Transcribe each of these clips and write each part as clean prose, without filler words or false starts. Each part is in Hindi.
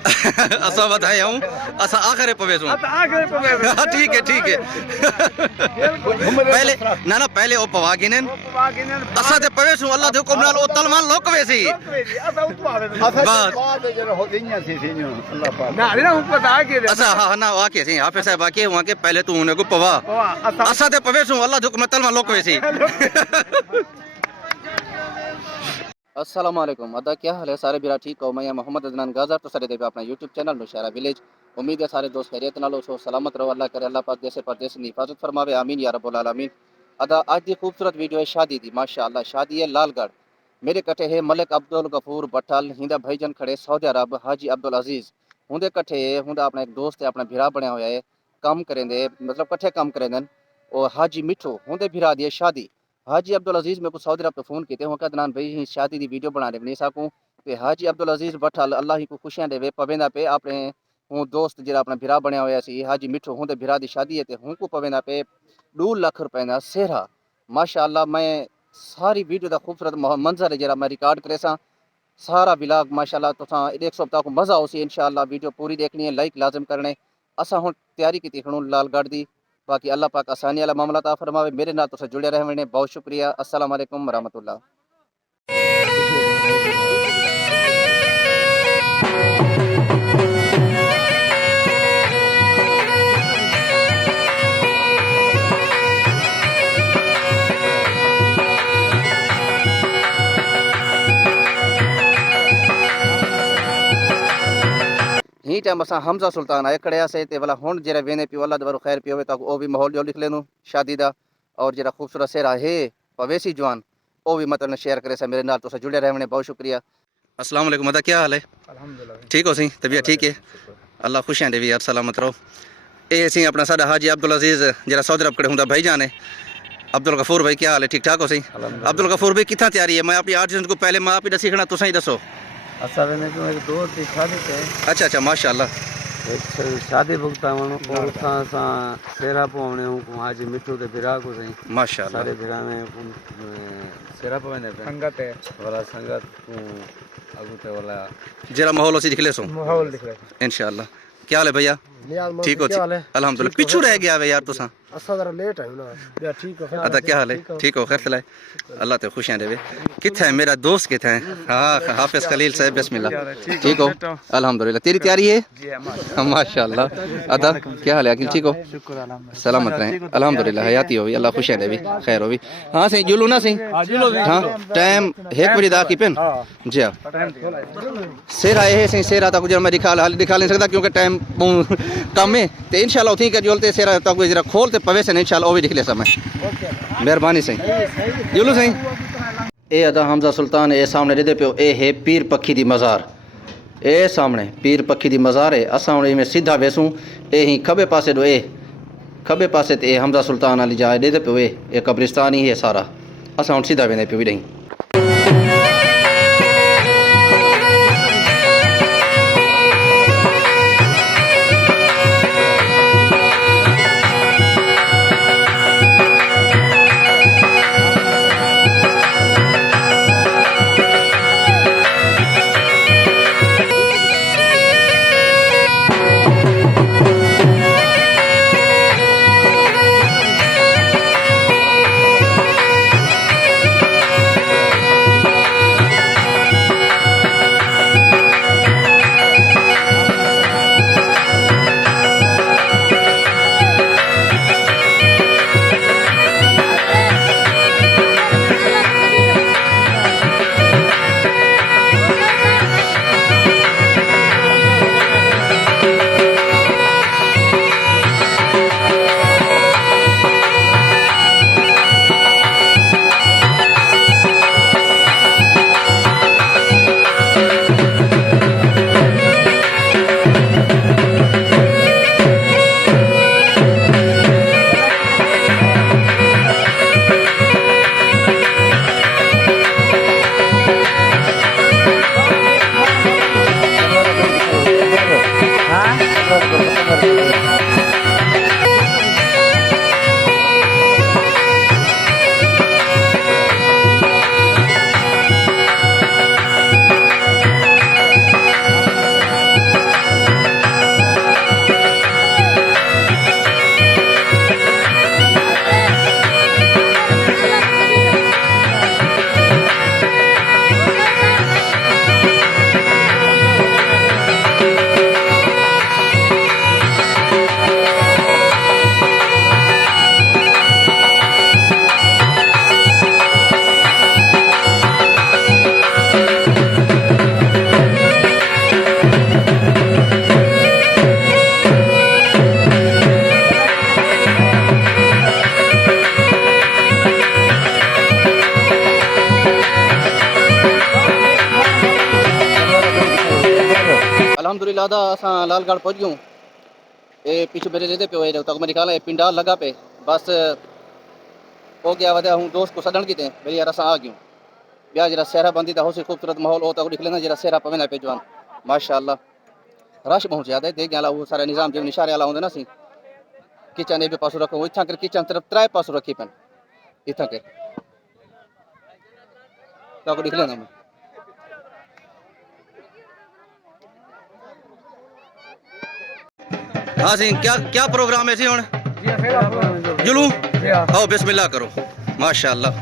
असां वधाए आऊं असां आख़िर पे वेसूं हाँ ठीक है पहले ना ना पहले ओ पवा गिनन असां ते पवेसूं अल्लाह दे हुक्म नाल ओ तलवान लोक वेसी असां हाँ ना वाके सही हाफिज साहब वाके वहां के पहले तू उन्हें को पवा असां ते पवेसूं अल्लाह दे हुक्म तलवान लोक वेसी अस्सलाम वालेकुम अदा क्या हाल है सारे बिरा ठीक हो मैं मोहम्मद अदनान गाज़र तो सारे देवे अपना यूट्यूब चैनल नौशहरा विलेज उम्मीद है सारे दोस्त खैरियत नाल हो सलामत रहो अल्लाह करे अल्लाह पाक जैसे परदेस की हिफाजत फरमावे आमीन या रब्बुल आलमीन। अदा आज की खूबसूरत वीडियो है शादी दी माशाअल्लाह शादी है लालगढ़ मेरे कट्ठे है मलिक अब्दुल गफूर भट्टल हिंदा भाईजन खड़े सऊदी अरब हाजी अब्दुल अजीज़ हुंदे कट्ठे हुंदा अपना एक दोस्त है अपना भिरा बनया होया है कम करेंदे मतलब कट्ठे कम करेंदन और हाजी मिठू हुंदे भिरा दी शादी हाजी अब्दुल अजीज़ मेरे को सऊदी अरब तो फ़ोन किए हूँ अदनान भाई शादी की वीडियो बनाने नहीं सकूँ तो हाजी अब्दुल अजीज़ भट्टल अल्लाह ही को खुशियां देवे पवेंदा पे अपने हूँ दोस्त जरा अपना भिरा बनया होया सी हाजी मिठू हूँ भिरा की शादी है तो हूँ को पवेंदा पे 2 लाख रुपए का सेहरा माशाअल्लाह। मैं सारी वीडियो का खूबसूरत मंजर है जरा मैं रिकॉर्ड करे सा सारा ब्लॉग माशाअल्लाह तो एक सप्ताह को मज़ा उसी इंशाअल्लाह वीडियो पूरी देखनी है लाइक लाजम करने असा हूँ तैयारी की खड़ू लालगढ़ की बाकी अल्लाह पाक आसानी वाला मामला ता फरमावे मेरे नाल तुसे जुड़े रहने बहुत शुक्रिया अस्सलाम वालेकुम रहमतुल्लाह। ही टाइम असा हमजा सुल्तान आए खड़े से ते वाला हुन जरा वेने पियो अल्लाह दबारो खैर पियो तक ओ भी माहौल जो लिख लेनू शादी दा और जरा खूबसूरत सेहरा है पवेसी जवान ओ भी मतलब शेयर करे से मेरे नाल तुसे जुड़े रहने बहुत शुक्रिया। अस्सलाम वालेकुम अदा क्या हाल है अल्हम्दुलिल्लाह ठीक हो सी तबीयत ठीक है अल्लाह खुशियां देवी यार सलामत रहो। ये सी अपना साडा हाजी अब्दुल अजीज़ जरा सऊदी अरब खड़े हुंदा भाई जान है अब्दुल गफूर भाई क्या हाल है ठीक ठाक हो सही अब्दुल गफूर भाई कितना तैयारी है मैं अपनी आर्टिस्ट को पहले मैं आप ही दसी खड़ा तुसा ही दसो असा वेने तो एक दोस्त की शादी पे अच्छा अच्छा माशाअल्लाह एक शादी भुगता मन और सा सेरा पवने हूं आज मिठू के बिरा को सही माशाअल्लाह सारे बिरा में सेरा पवने पे संगत है वाला संगत अगु ते वाला जरा माहौल उसी दिख ले सो माहौल दिख रहा इंशाअल्लाह। क्या हाल है भैया ठीक हो अल्हम्दुलिल्लाह पिछू रह गया यार तुसा असा जरा लेट है ना या ठीक हो अदा क्या हाल है ठीक हो खैर सलाह अल्लाह ते खुशियां देवे किथे है मेरा दोस्त किथे है हाँ हाफिज खलील साहब बिस्मिल्लाह ठीक हो अल्हम्दुलिल्लाह तेरी तैयारी है माशाअल्लाह अदा क्या हाल है अकील ठीक हो सलामत रहे अल्हम्दुलिल्लाह हयाती हो अल्लाह खुशियां देवे खैर हो हाँ सही जुलू ना सही हाँ टाइम 1 बजे दा की पेन जी हाँ सेरा है सही सेरा तक जरा मैं दिखा नहीं सकता क्योंकि टाइम कम है तो इंशाल्लाह ठीक है जोलते सेरा तक जरा खोलते पवे से इंशाल्लाह वो भी दिख ले समय मेहरबानी सही जुलू सही ए अदा हमजा सुल्तान ए सामने दे पियो ए है पीर पखी दी मज़ार ए सामने पीर पखी दी मज़ार है असा हुन में सीधा वेसूं ए ही खबे पासे दो ए खबे पासे ते हमजा सुल्तान वाली जाए दे पियो ए कब्रिस्तान ही है सारा असा हुन सीधा वेंदे पियो भी नहीं। अल्हम्दुलिल्लाह दा असां लालगढ़ पहुंच गयूं ए पिछू मेरे लेदे पियो ए तक मेरी काला पिंडाल लगा पे बस हो गया वदे हूं दोस्त को सदन की ते भई यार असां आ गयूं ॿिया जरा सेहरा बंदी दा होसी खूबसूरत माहौल हो तक निकले ना जरा सेहरा पवेंदा पे जवान माशाअल्लाह रश बहुत ज्यादा है देख गया वो सारे निजाम जो निशारे वाला होंदे ना सी किचन ए भी पासो रखो इथां कर किचन तरफ त्रै पासो रखी पन इथां के तक निकले ना हाँ सी क्या क्या प्रोग्राम है सी हुन जुलू आओ बिस्मिल्लाह करो माशाअल्लाह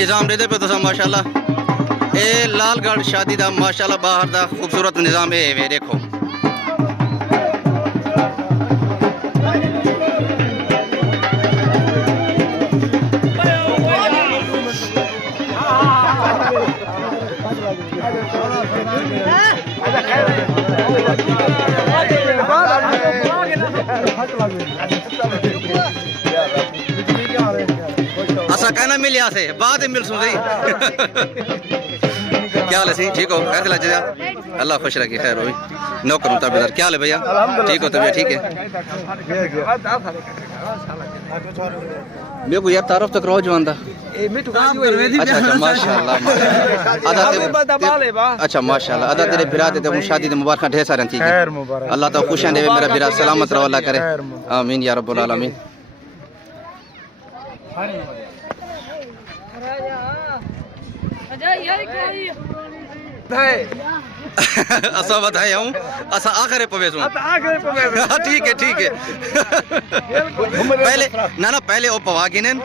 निजाम दे पे तुसा माशाल्लाह ए लालगढ़ शादी दा माशाल्लाह बाहर दा खूबसूरत निजाम ए वे देखो असा कहना मिलिया से बाद मिल सू सही क्या हाल है सी ठीक हो कैसे लग जा अल्लाह खुश रखे खैर हो नौकर तबेदार क्या हाल है भैया ठीक हो तबीयत ठीक है मेरे को यार तारफ तक रोज वंदा अच्छा अच्छा माशाल्लाह अच्छा माशाल्लाह अदा तेरे बिरा दे शादी दे मुबारक ढेर सारे थी अल्लाह तो खुशियां देवे मेरा बिरा सलामत रहो अल्लाह करे आमीन या रब्बुल आलमीन असा बताए हूं असा आखिर पवेसू ठीक है पहले ना ना पहले ओ पवा गिनन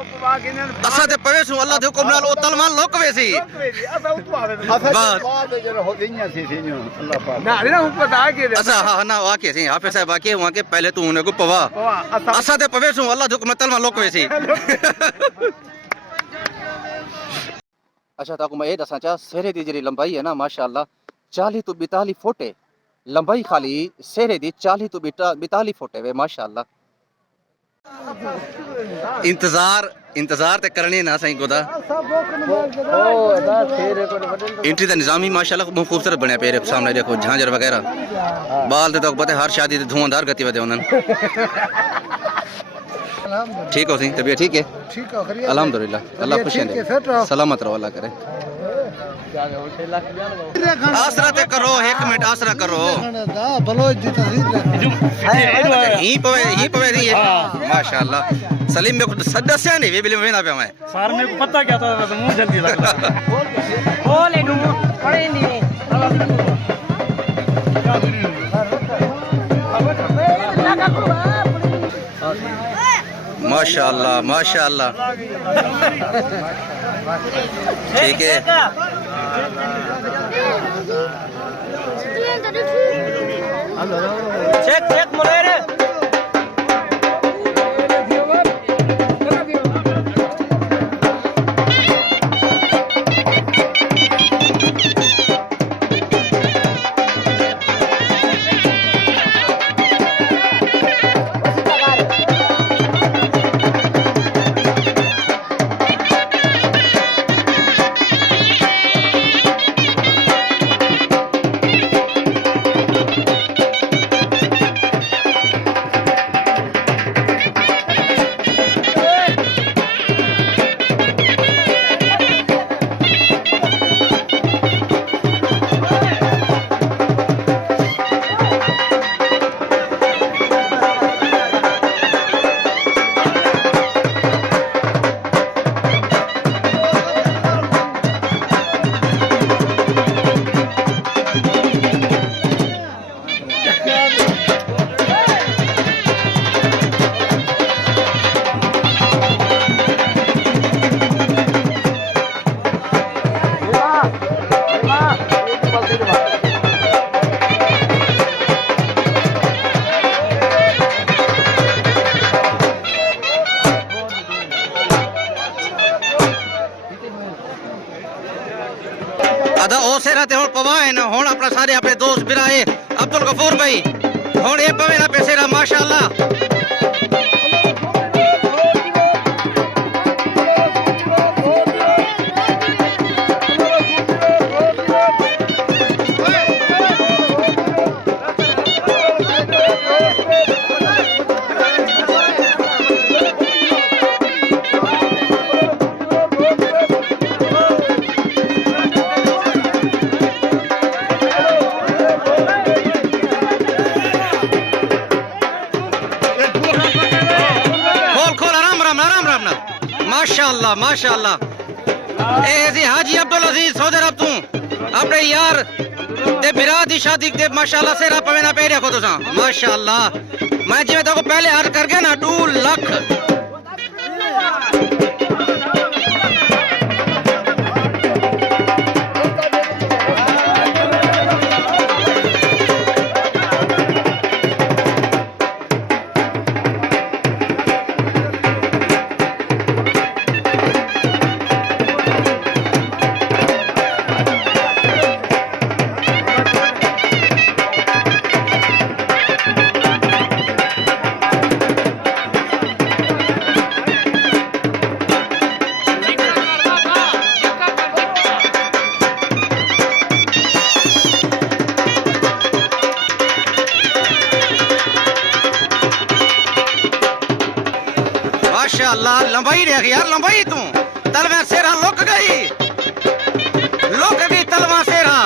असा ते पवेसू अल्लाह दे हुक्म नाल ओ तलमान लोकवे सी असा हां ना आके सी हाफिज साहब आके वहां के पहले तू उन्हें को पवा असा ते पवेसू अल्लाह दे हुक्म तलमान लोकवे सी अच्छा ताको मैं ये दसा चाह सेहरे दी जी लंबाई है ना माशाअल्लाह 40 तो 42 फुट है लंबाई खाली सेहरे दी 40 तो 42 फुट है वे माशाअल्लाह इंतजार ते करनी ना सही गोदा एंट्री दा निजाम ही माशाअल्लाह बहुत खूबसूरत बनया पे सामने देखो झांझर वगैरह बाल ते तो पता हर शादी ते धुआंधार गति वदे उनन ठीक हो सी तबीयत ठीक है अल्हम्दुलिल्लाह अल्लाह खुश है सलामत रहो अल्लाह करे आसरा ते करो 1 मिनट आसरा करो ही पवे दी माशाअल्लाह सलीम में कुछ सदस्य नहीं वे बिले में ना पे मैं सर मेरे को पता क्या था मुंह जल्दी लग रहा बोले नु पड़े नहीं माशाअल्लाह माशाअल्लाह ठीक है चेक मुरेरे ਹੁਣ ਆਪਣਾ ਸਾਰੇ ਆਪਣੇ ਦੋਸਤ ਬਿਰਾਏ ਅਬਦੁਲ ਗਫੂਰ ਭਾਈ ਹੁਣ ਇਹ ਪਵੇ ਨਾ ਪੈਸੇਰਾ ਮਾਸ਼ਾਅੱਲਾ माशाअल्लाह माशाअल्लाह ए हाजी अब्दुल अजीज सऊदी अरब तू अपने यार ते बिरा दी शादी ते माशाअल्लाह सेरा पवे ना पे रखो तुसा माशाअल्लाह मैं जिवें तो पहले हार कर गया ना 2 लाख माशाअल्लाह लंबाई देख यार लंबाई तू तलवा सेरा लुक गई तलवा सेरा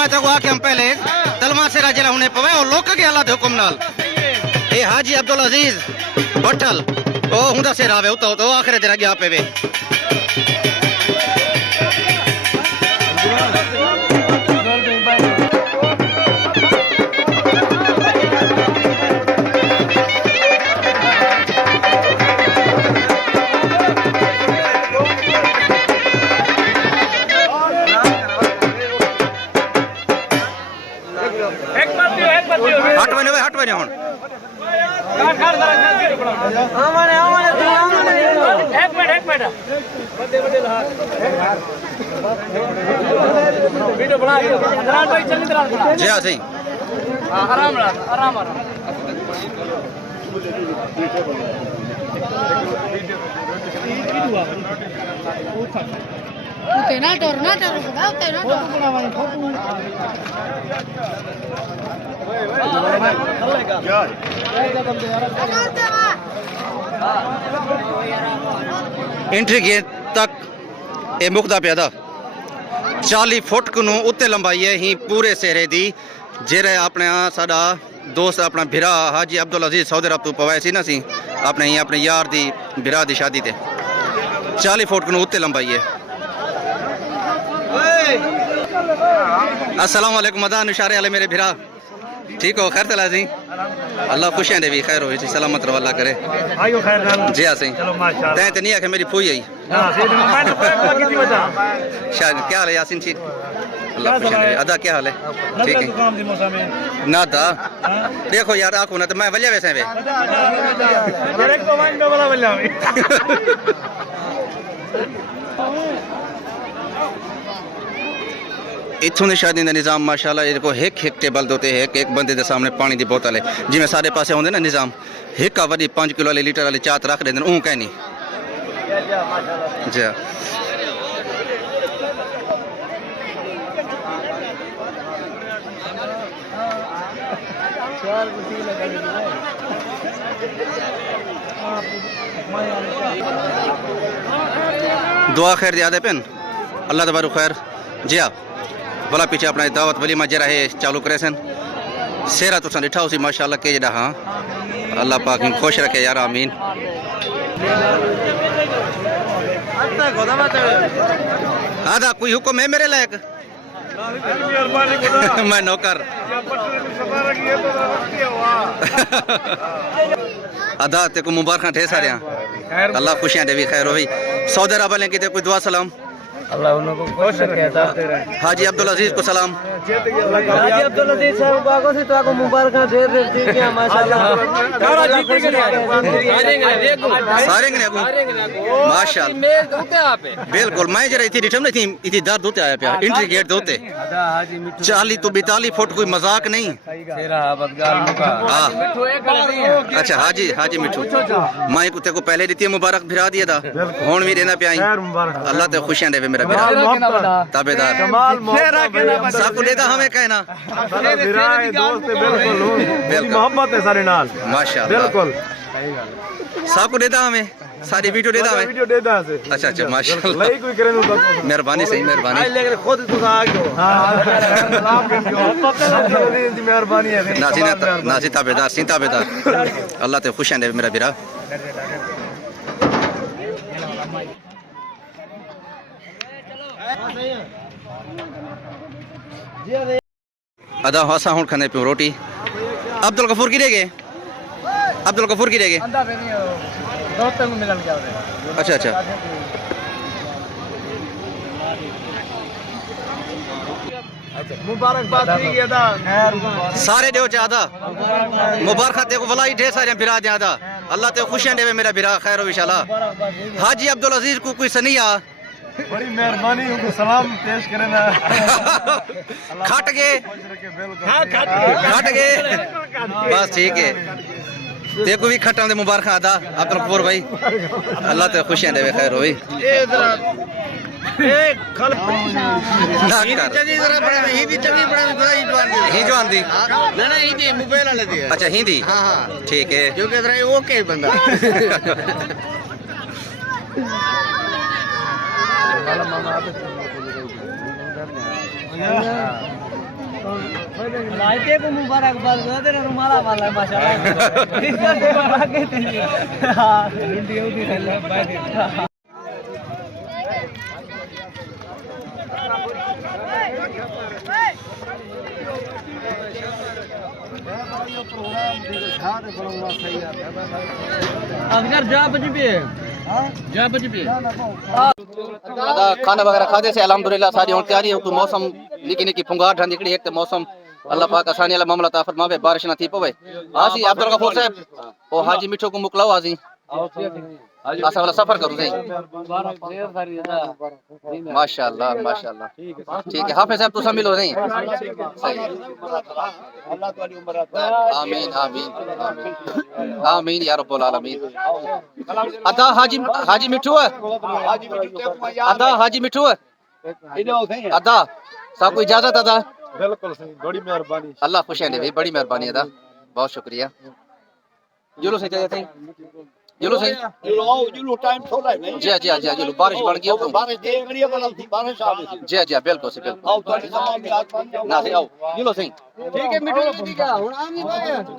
मैं तो आके हम पहले तलवा से राजला होने पवे और लोक के अल्लाह दे हुक्म नाल ए हाजी अब्दुल अजीज बटल ओ हुंदा से रावे उतो तो आखिर तेरा गया पे वे वञो हुन एक मिनट वीडियो बना दरार भाई चल दरार बना जी हाँ सही आराम आराम Utena tornata, utena entry gate तक ये मुकदा प्यादा 40 फुट कनू उत्ते लंबाई है ही पूरे सेरे दी जेरे अपने साडा दोस्त अपना भिरा हाजी अब्दुल अजीज सऊदी अरब तो पवाए सी ना सी अपने ही अपने यार दी भिरा दी शादी ते 40 फुट कनू उत्ते लंबाई है। अस्सलाम वालेकुम अदा निशारे वाले मेरे भिरा ठीक हो खैर तला जी अल्लाह खुशियां दे भी खैर हो सलामत रहो अल्लाह करे आयो खैर जी हाँ सही चलो माशाल्लाह तैं तो नहीं आखे मेरी फूई आई हां से मैं तो कोई की वजह शायद क्या हाल है यासीन ठीक अल्लाह खुशियां दे अदा क्या हाल है ठीक है काम दी मौसम में ना दा देखो यार आखो ना तो मैं वलिया वैसे वे डायरेक्ट तो वाइन वाला बल्ला इत्थों ने शादी का निज़ाम माशाल्लाह ये देखो एक टेबल दे एक बंदे के सामने पानी की बोतल है जिमें सारे पासे होंगे ना निज़ाम एक वही 5 किलो वाली लीटर वाली चात रख देते ऊँ कह नहीं जी दुआ खैर दिया दे पेन अल्लाह तबारु खैर जी हाँ भला पीछे अपना दावत वलीमा जरा है चालू करे सन सेरा तुसा ॾिठा हुसी माशाल्लाह के जड़ा हाँ अल्लाह पाक इन खुश रखे यार आमीन आदा कोई हुक्म है मेरे लायक मैं नौकर अदा ते को मुबारक ठे सारे अल्लाह खुशियां दे भी खैर होई सऊदी अरब वाले की ते कोई दुआ सलाम अल्लाह उनको खुश रखे था हाजी अब्दुल अजीज को सलाम हाजी अब्दुल अजीज साहब बागों से तो आपको मुबारक ढेर ढेर दी क्या माशाल्लाह सारे ने माशाल्लाह बिल्कुल मैं जरा इतनी रिटर्न नहीं थी इतनी दर्द होते आया पिया एंट्री गेट दोते 40 तो 42 फुट कोई मजाक नहीं हाँ अच्छा हाजी हाजी मिठू मैं कुत्ते को पहले दी मुबारक भिरा दिया था हुन भी देना पिया अल्लाह ते खुशियां देवे मेरा भिरा ताबेदार सब को देता हमें कहना मोहब्बत है सारे नाल माशाल्लाह बिल्कुल सब को देता हमें सारी वीडियो देता हमें वीडियो देता है अच्छा अच्छा माशाल्लाह लई कोई करे नु मेहरबानी सही मेहरबानी लेकिन खुद तो आ गयो हां मेहरबानी है नासी ताबेदार सी ताबेदार अल्लाह ते खुशियां दे मेरा भिरा अदा हसा हुन खाने पियो रोटी अब्दुल गफूर की रह गए अब्दुल गफूर की रह गए अच्छा अच्छा मुबारकबाद सारे दो ज्यादा मुबारक देखो वलाई ढेर सारे भिरा ज्यादा अल्लाह ते खुशियां देवे मेरा भिरा खैर हो इंशाल्लाह हाजी अब्दुल अजीज को कोई सनिया बड़ी मेहरबानी उनको सलाम पेश करे ना खट गए खट गए बस ठीक है देखो भी खटा दे मुबारक आदा अब्दुल गफूर भाई अल्लाह ते खुशियां देवे खैर होई हिंदी अच्छा हिंदी ठीक है ओके बंदा लाइटे को मुबारकबाद दे रे रुमाला वाला माशाल्लाह इसका मुबारक है हां वीडियो भी कर ले बाय अगर जा बज पे जा बज पे खाना वगैरह खादे से अल्हम्दुलिल्लाह सारी हुन तैयारी है तो मौसम निकी निकी फुंगार ठंड निकली है तो मौसम अल्लाह पाक आसानी वाला मामला ता फरमावे बारिश ना थी पवे आसी अब्दुल गफूर साहब ओ हाजी मिठो को मुकलाओ आजी असा वाला सफर करूं सही माशाल्लाह माशाल्लाह ठीक है हाफिज साहब तुसा मिलो नहीं सही आमीन आमीन आमीन या रब्बुल आलमीन अदा हाजी मिठू है अदा हाजी मिठू है अदा सब को इजाजत अदा बिल्कुल सही बड़ी मेहरबानी अल्लाह खुश है भाई बड़ी मेहरबानी अदा बहुत शुक्रिया जुलू से चाहिए थे जुलू से जुलू टाइम थोड़ा नहीं जी जी जी जुलू बारिश बढ़ गई हुकुम बारिश देख रही है मतलब थी बारिश आ गई जी जी बिल्कुल से बिल्कुल आओ तो जमाने में आज ना से आओ जुलू से ठीक है मिठू जी का हुन आमी भाई